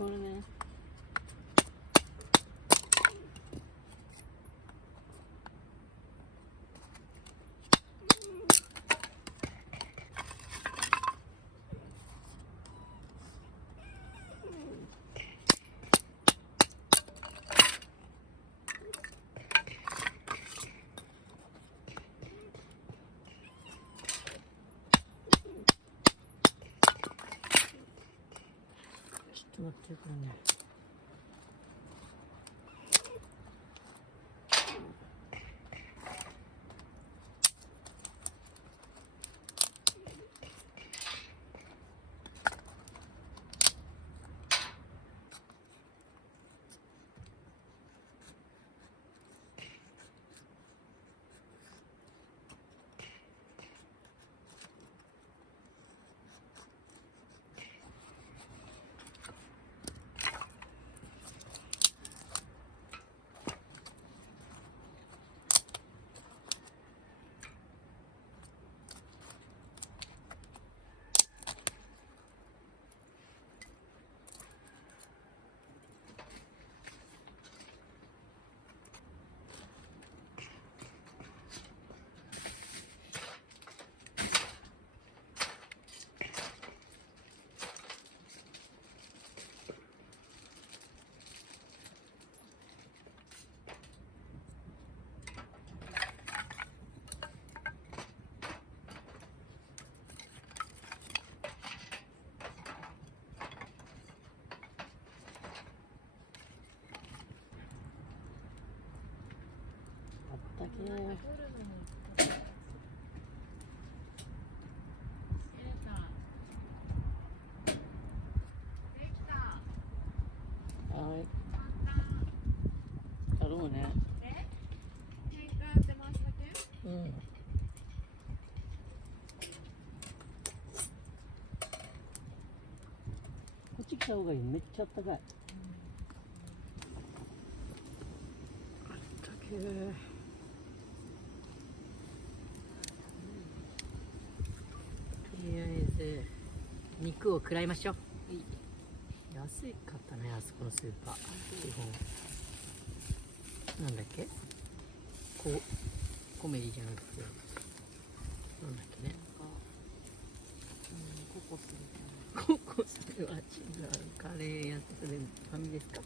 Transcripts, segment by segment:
これね。ちょっと待ってこれね。あったけはい。だろうね。うん。こっち来た方がいい。めっちゃあったかい。あったけー。とりあえず肉を食らいましょう。安かったね、あそこのスーパー。基本なんだっけ、コメディじゃなくてなんだっけね、ココスみたいな。ココスは違う。カレーやってくれるファミですか。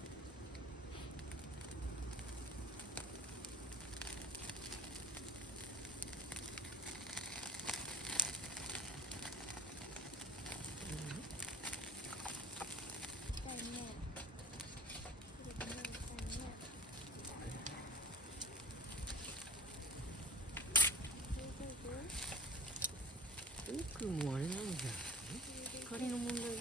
奥もあれなんじゃない？光の問題だよね。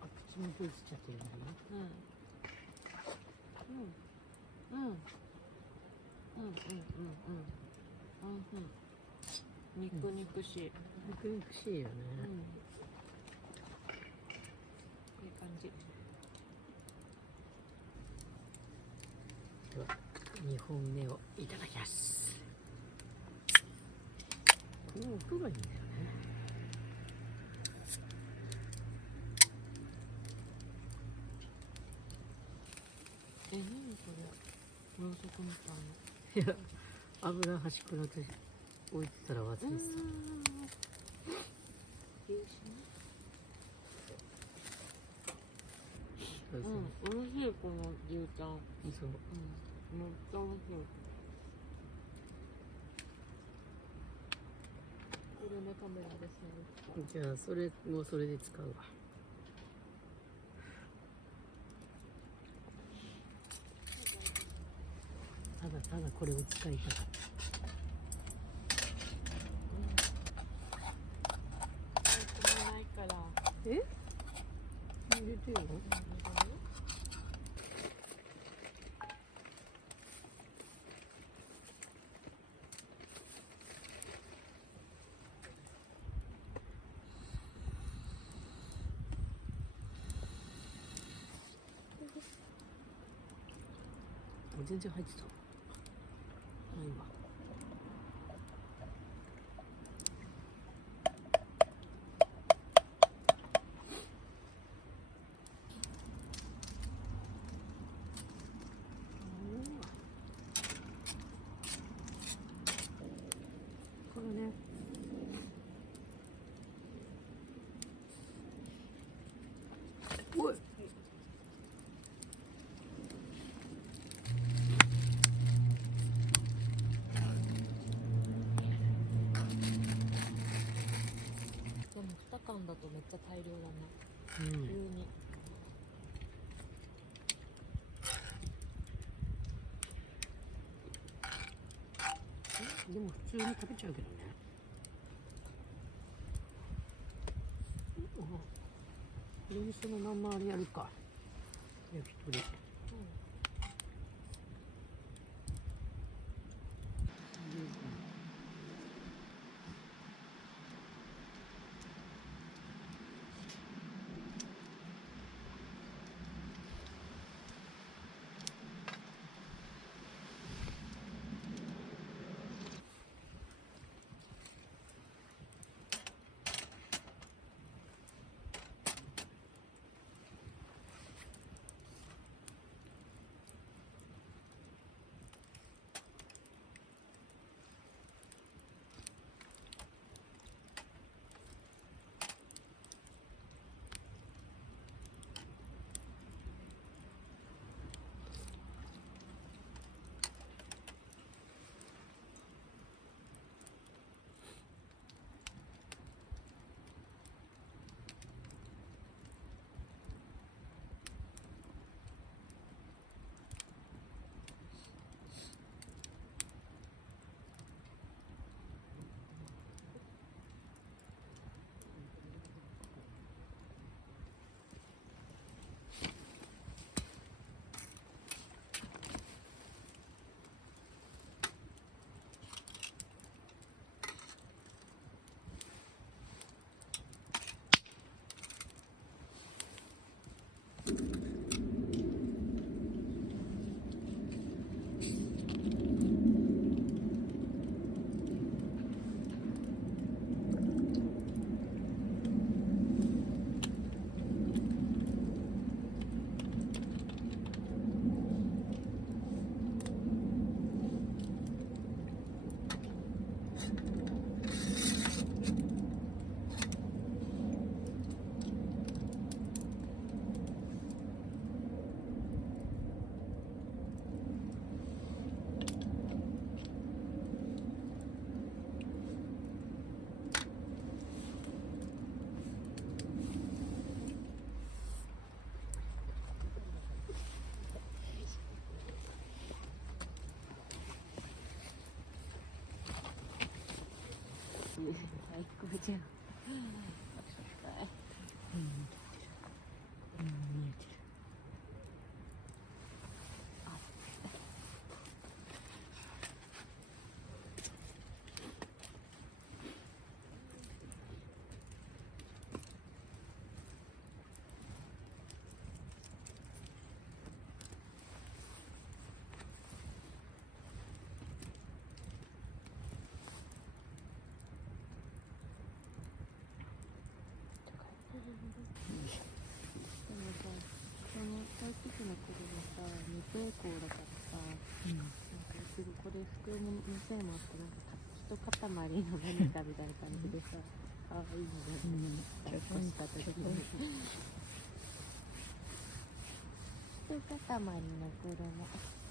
あ、口元映っちゃってるんだね。うんうんうんうんうんうんうん。肉肉しい。肉肉しいよね。いい感じ。では2本目をいただきます。この音がいいんだよね。何これ、ろうそくみたいな。いや、油端っこだけ置いてたら忘れてた。美味しいこの牛タン。そう。めっちゃ美味しい。グルメカメラですね。じゃあそれもそれで使うわ。ただこれを使いたかった。ないから。え？入れてよ。全然入ってた。まあいいわ。これね。おい。でも2缶だとめっちゃ大量だね。うん。急に。でも普通に食べちゃうけどね。レンスのまんまあれやるか。焼き鳥。最高じゃん。見えてる。でもさ、その大気区の子がさ、無抵抗だからさ、なんかすぐこれ机も店もあってなんか一塊の何かみたいな感じでさ、ああいいのね。ちょっとした時に一塊の車。